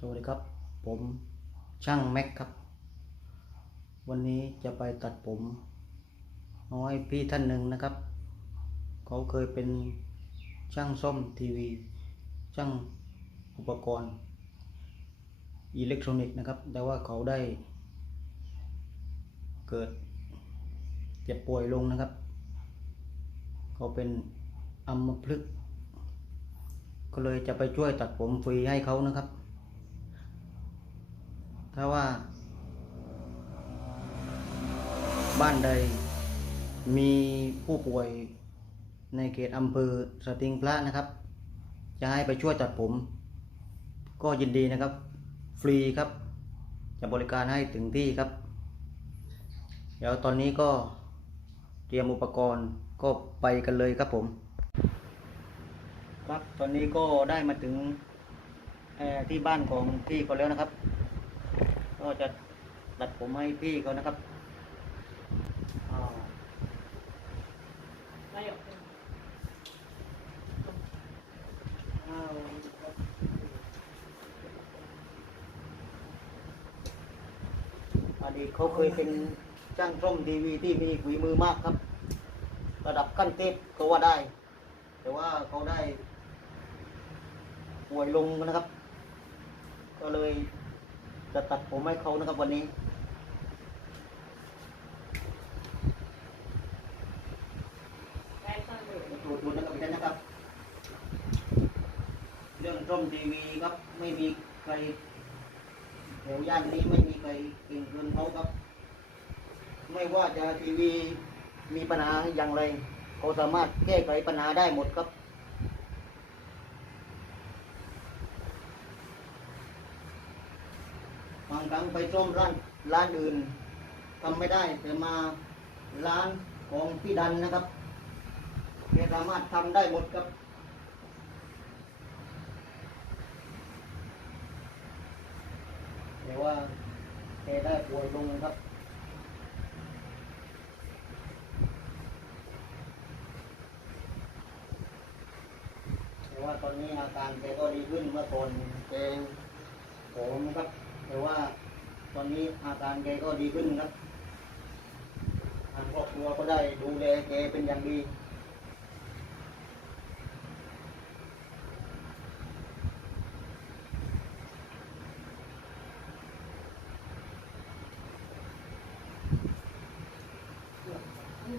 สวัสดีครับ ผมช่างแม็กครับ วันนี้จะไปตัดผมน้อยพี่ท่านหนึ่งนะครับ เขาเคยเป็นช่างซ่อมทีวี ช่างอุปกรณ์ อิเล็กทรอนิกส์นะครับ แต่ว่าเขาได้ เกิดเจ็บป่วยลงนะครับ เขาเป็นอัมพฤกษ์ก็เลยจะไปช่วยตัดผมฟรีให้เขานะครับ ถ้าว่า บ้านใดมีผู้ป่วยในเขตอำเภอสติงพระนะครับ จะให้ไปช่วยตัดผม ก็ยินดีนะครับ ฟรีครับ จะบริการให้ถึงที่ครับ เดี๋ยวตอนนี้ก็เตรียมอุปกรณ์ก็ไปกันเลยครับผม ครับตอนนี้ก็ได้มาถึงเอ่อที่บ้านของพี่เขาแล้วนะครับ ก็จะตัดผมให้พี่เขานะครับอดีตเขาเคยเป็นช่างซ่อมทีวีที่มีฝีมือมากครับ ระดับขั้นเทพก็ว่าได้ แต่ว่าเขาได้ป่วยลงนะครับ ก็เลย จะตัดผมให้เขานะครับวันนี้มาตรวจดูนะครับพี่ท่านนะครับ เรื่องร่มทีวีครับ ไม่มีใครแถวย่านนี้ไม่มีใครเก่งเกินเขาครับ ไม่ว่าจะทีวีมีปัญหาอย่างไรเขาสามารถแก้ไขปัญหาได้หมดครับ บาง ครั้งไปส้มร้านร้านอื่นทำไม่ได้แต่มาร้านของพี่ดันนะครับแกสามารถทำได้หมดครับแต่ว่าแกได้ป่วยลงครับแต่ว่าตอนนี้อาการแกก็ดีขึ้นเมื่อก่อนแกผมครับ แต่ว่าตอนนี้อาการแกก็ดีขึ้นครับ ทางครอบครัวก็ได้ดูแลแกเป็นอย่างดี เมื่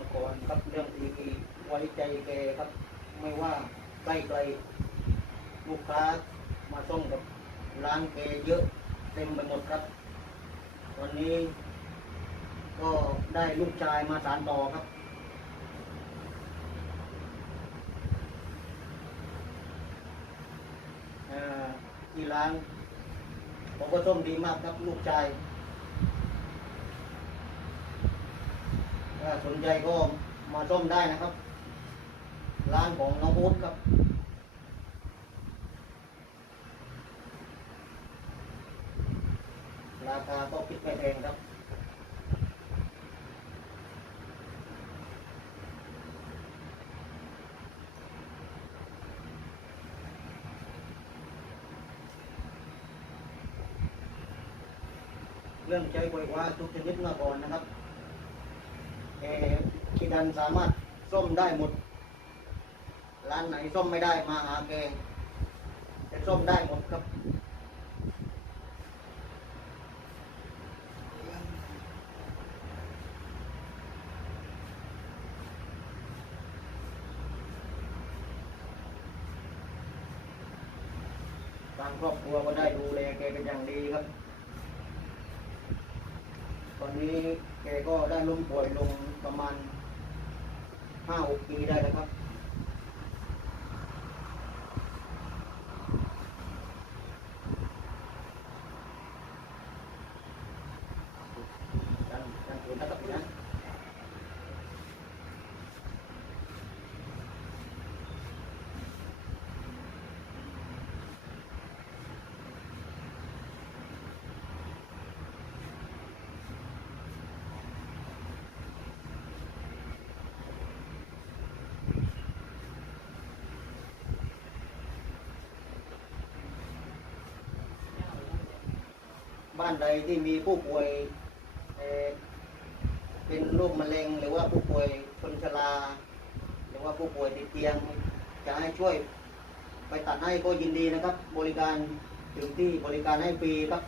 อ ก่อนครับเรื่องทีวีไว้ใจแกครับ ไม่ว่าใกล้ไกลลูกค้ามาส่งกับร้านแกเยอะเต็มไปหมดครับ วันนี้ก็ได้ลูกชายมาสานต่อครับเออที่ร้านผมก็ส้มดีมากครับลูกชาย ถ้าสนใจก็มาส้มได้นะครับ ร้านของน้องอู๊ดครับ ราคาก็คิดไม่แพงครับเรื่องใช้ไฟฟ้าทุกชนิดมาก่อนนะครับ แกที่ดันสามารถส้มได้หมด ร้านไหนส้มไม่ได้มาหาแกจะส้มได้หมดครับทางครอบครัวก็ได้ดูแลแกเป็นอย่างดีครับ ตอนนี้แกก็ได้ล้มป่วยลง ประมาณห้าหกปีได้แล้วครับ ดันดันเห็นนะครับพี่นะ บ้านใดที่มีผู้ป่วยเเป็นโรคมะเร็ง หรือว่าผู้ป่วยคนชราหรือว่าผู้ป่วยติดเตียง จะให้ช่วยไปตัดให้ก็ยินดีนะครับ บริการถึงที่บริการให้ฟรีครับ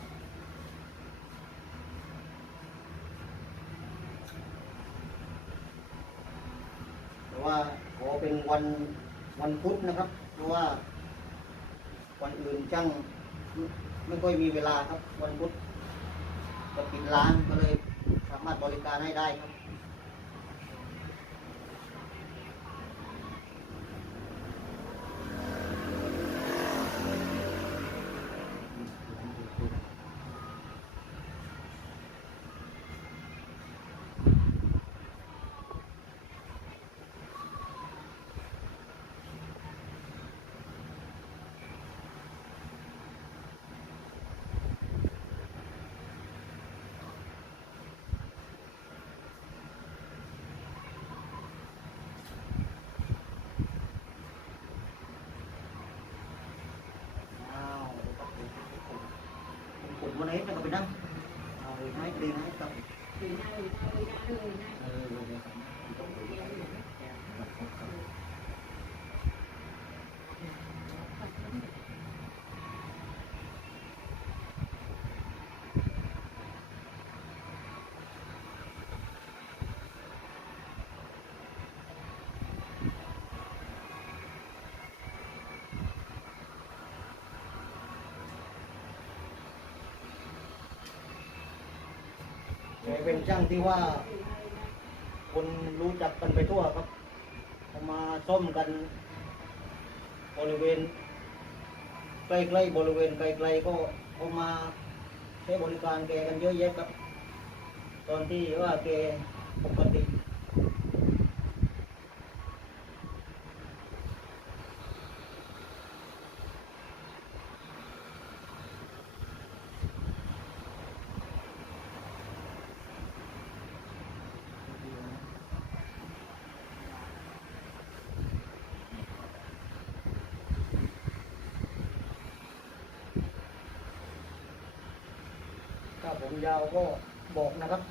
แต่ว่าขอเป็นวันวันพุธนะครับ เพราะว่าวันอื่นช่าง ไม่ค่อยมีเวลาครับ วันพุธจะปิดร้านก็เลยสามารถบริการให้ได้ครับ ผมผมวันนี้จะก็ไปนั่งเอาเลยให้ดีให้ครับเออเลยครับแก เป็นช่างที่ว่า คนรู้จักกันไปทั่วครับเขามาซ่อมกัน บริเวณใกล้ๆบริเวณไกลๆก็เขามาใช้บริการแกกันเยอะแยะครับ ตอนที่ว่าแกปกติ ผมยาวก็บอกนะครับ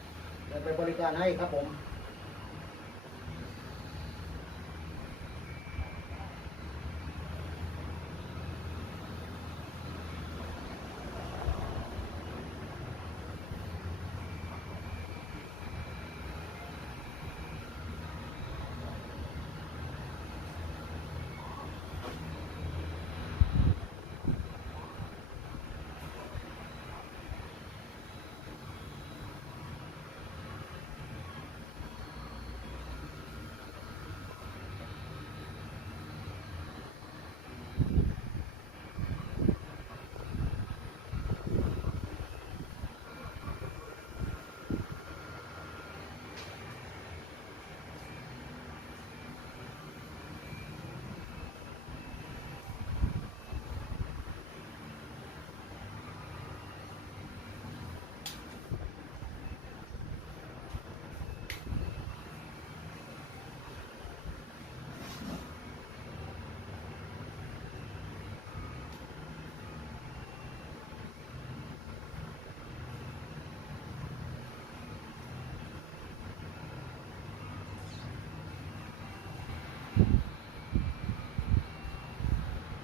เดี๋ยวไปบริการให้ครับผม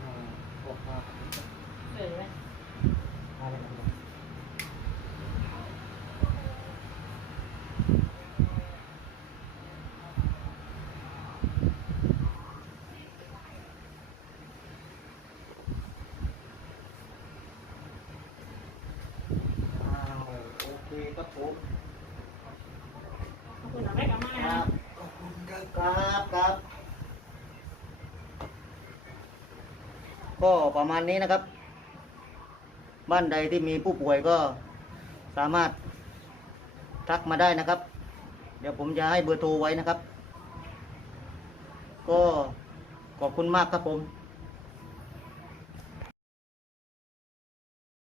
อ่าบอกมามาเลยครับอ้าวโอ เคครับผมครับครับครับ ก็ประมาณนี้นะครับ บ้านใดที่มีผู้ป่วยก็สามารถทักมาได้นะครับ เดี๋ยวผมจะให้เบอร์โทรไว้นะครับ ก็ขอบคุณมากครับผม